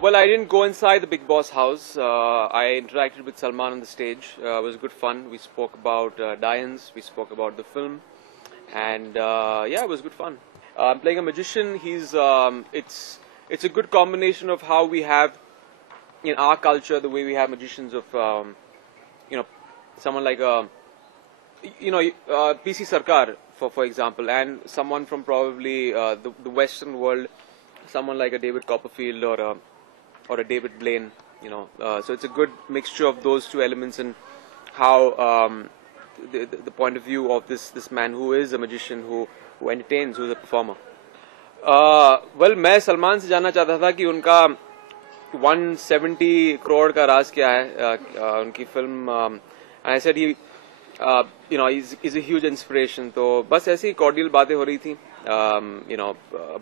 Well, I didn't go inside the Big Boss house. I interacted with Salman on the stage. It was good fun. We spoke about Diane's, we spoke about the film, and yeah, it was good fun. I'm playing a magician. It's a good combination of how we have in our culture the way we have magicians of someone like PC Sarkar for example, and someone from probably the Western world, someone like a David Copperfield or a David Blaine, so it's a good mixture of those two elements and how the point of view of this man who is a magician, who entertains, who is a performer. Well, मैं सलमान से जानना चाहता था कि उनका 170 करोड़ का राज क्या है, उनकी film, and I said he's a huge inspiration. तो बस ऐसी ही cordial बातें हो रही थी,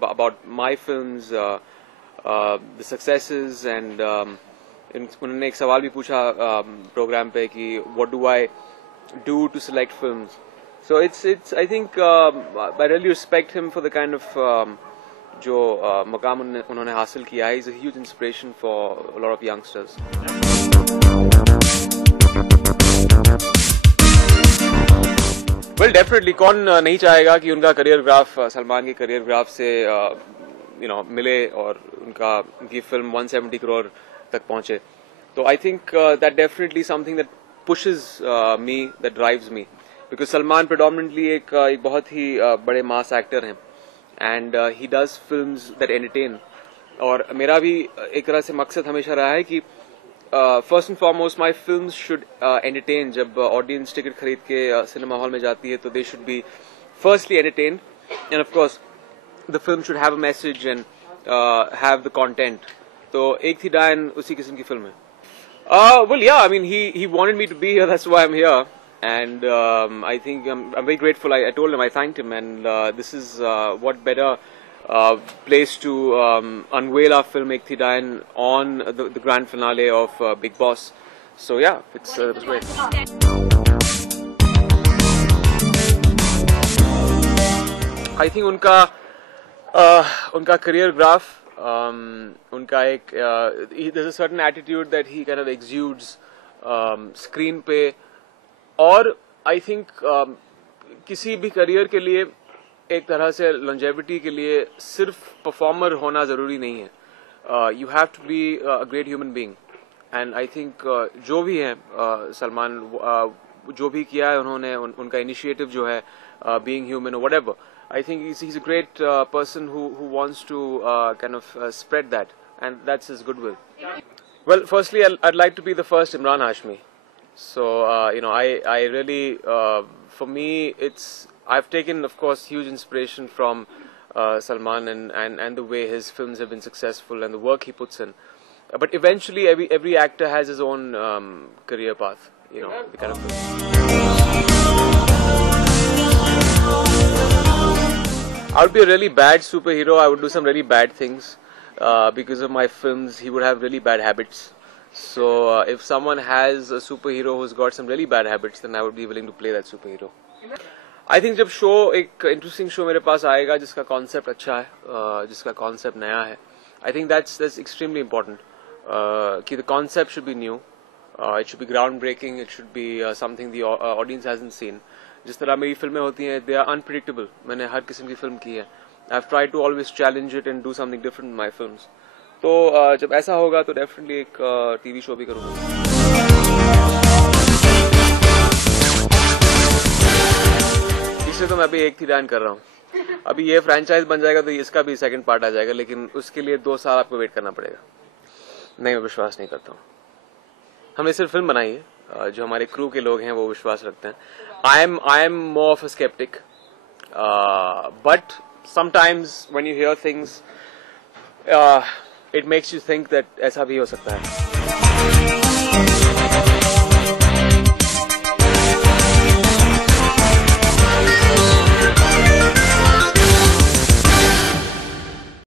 about my films, the successes, and उन्होंने एक सवाल भी पूछा प्रोग्राम पे कि what do I do to select films. So it's I think I really respect him for the kind of जो मकाम उन्होंने हासिल किया है. He's a huge inspiration for a lot of youngsters. Well, definitely कौन नहीं चाहेगा कि उनका करियर ग्राफ सलमान के करियर ग्राफ से मिले और उनकी फिल्म 170 करोड़ तक पहुंचे. तो I think that definitely something that pushes me, that drives me, because Salman predominantly एक बहुत ही बड़े मास एक्टर हैं, and he does films that entertain. और मेरा भी एक तरह से मकसद हमेशा रहा है कि first and foremost my films should entertain. जब audience ticket खरीद के cinema hall में जाती है तो they should be firstly entertained, and of course the film should have a message and have the content. तो एक थी डायन उसी किस्म की फिल्म है. Well, yeah, I mean he wanted me to be here, that's why I'm here, and I think I'm very grateful. I told him, I thanked him, and this is what better place to unveil our film Ek Thi Dayan on the grand finale of Big Boss. So yeah, it was great. I think उनका career graph, उनका एक there's a certain attitude that he kind of exudes screen पे, और I think किसी भी career के लिए एक तरह से longevity के लिए सिर्फ performer होना ज़रूरी नहीं है. You have to be a great human being, and I think जो भी है सलमान, जो भी किया है उन्होंने, उनका initiative जो है being human or whatever, I think he's a great person who wants to kind of spread that, and that's his goodwill. Well, firstly I'd like to be the first Imran Hashmi. So I really for me I've taken, of course, huge inspiration from Salman and the way his films have been successful and the work he puts in. But eventually, every actor has his own career path. The kind of. I would be a really bad superhero. I would do some really bad things because of my films. He would have really bad habits. So if someone has a superhero who's got some really bad habits, then I would be willing to play that superhero. I think जब show एक interesting show मेरे पास आएगा जिसका concept अच्छा है, जिसका concept नया है, I think that's extremely important. कि the concept should be new, it should be groundbreaking, it should be something the audience hasn't seen. जिस तरह मेरी फिल्में होती हैं, they are unpredictable. मैंने हर किस्म की फिल्म की है. I've tried to always challenge it and do something different in my films. तो जब ऐसा होगा तो definitely एक टीवी शो भी करूँगा. तो मैं अभी एक थी डायन कर रहा हूँ. अभी ये फ्रेंचाइज बन जाएगा तो इसका भी सेकंड पार्ट आ जाएगा, लेकिन उसके लिए 2 साल आपको वेट करना पड़ेगा. नहीं, मैं विश्वास नहीं करता हूँ. हमने सिर्फ फिल्म बनाई है, जो हमारे क्रू के लोग हैं वो विश्वास रखते हैं. I am more of a skeptic, but sometimes when you hear things it makes you think that ऐसा भी हो सकता है.